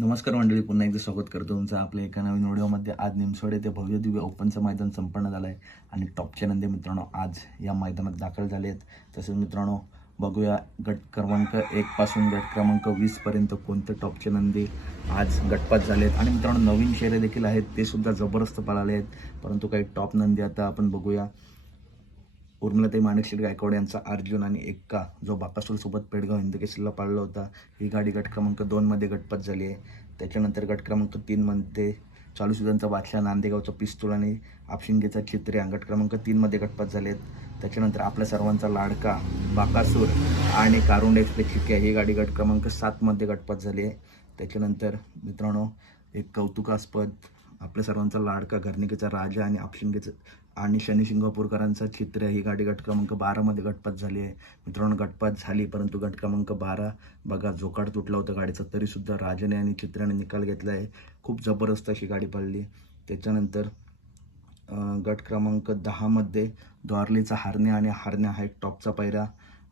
नमस्कार मंडळी पुन्हा एकदा स्वागत करतो तुमचं आपल्या एका नवीन व्हिडिओमध्ये. आज निमसोड येथे भव्य दिव्य ओपनचं मैदान संपन्न झालं आहे आणि टॉपचे नंदी मित्रांनो आज या मैदानात दाखल झाले आहेत तसेच मित्रांनो बघूया गट क्रमांक एकपासून गट क्रमांक वीसपर्यंत कोणते टॉपचे नंदी आज गटपात झाले आहेत आणि मित्रांनो नवीन शेरे देखील आहेत ते सुद्धा जबरदस्त पळाले आहेत. परंतु काही टॉप नंदी आता आपण बघूया. उर्मिलाताई माणिकशेठ गायकवाड यांचा अर्जुन आणि एक्का जो बाकासूरसोबत पेडगाव हिंदकेसरीला पाळला होता ही गाडी गट क्रमांक दोनमध्ये गटपत झाली आहे. त्याच्यानंतर गट क्रमांक तीनमध्ये चालू सीझनचा बादशाह नांदेगावचा पिस्तूल आणि आपशिंगेचा चित्रे गट क्रमांक तीनमध्ये गटपत झाले आहेत. त्याच्यानंतर आपल्या सर्वांचा लाडका बाकासूर आणि कारुंड एक्सप्रेस चिक्या ही गाडी गट क्रमांक सातमध्ये गटपत झाली आहे. त्याच्यानंतर मित्रांनो एक कौतुकास्पद आपल्या सर्वांचा लाडका घरनिकेचा राजा आणि आपशिंगेचं आणि शनी शिंगापूरकरांचा चित्र ही गाडी गट क्रमांक बारामध्ये गटपात झाली आहे. मित्रांनो गटपात झाली परंतु गट क्रमांक बारा बघा जोकाड तुटला होता गाडीचा. तरीसुद्धा राजाने आणि चित्राने निकाल घेतला आहे. खूप जबरदस्त अशी गाडी पडली. त्याच्यानंतर गट क्रमांक दहामध्ये द्वारलीचा हारण्या आणि हारण्या हा एक टॉपचा पायरा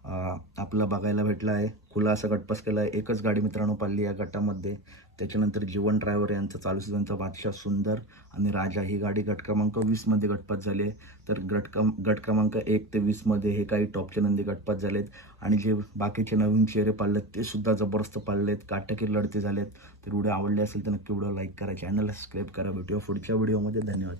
आपला बघायला भेटला आहे. खुला असा गटपास केला आहे. एकच गाडी मित्रांनो पाळली या गटामध्ये. त्याच्यानंतर जीवन ड्रायव्हर यांचा चालू सीझनचा बादशाह सुंदर आणि राजा ही गाडी गट क्रमांक वीसमध्ये गटपात झाली आहे. तर गट क्रम गट क्रमांक एक ते वीसमध्ये हे काही टॉपचे नंदी गटपात झालेत. आणि जे बाकीचे नवीन चेहरे पाळलेत ते सुद्धा जबरदस्त पाळलेत काटकीर लढते झालेत. तर व्हिडिओ आवडले असेल तर नक्की व्हिडिओ लाईक करा. चॅनलला सबस्क्राईब करा. भेटूया पुढच्या व्हिडिओमध्ये धन्यवाद.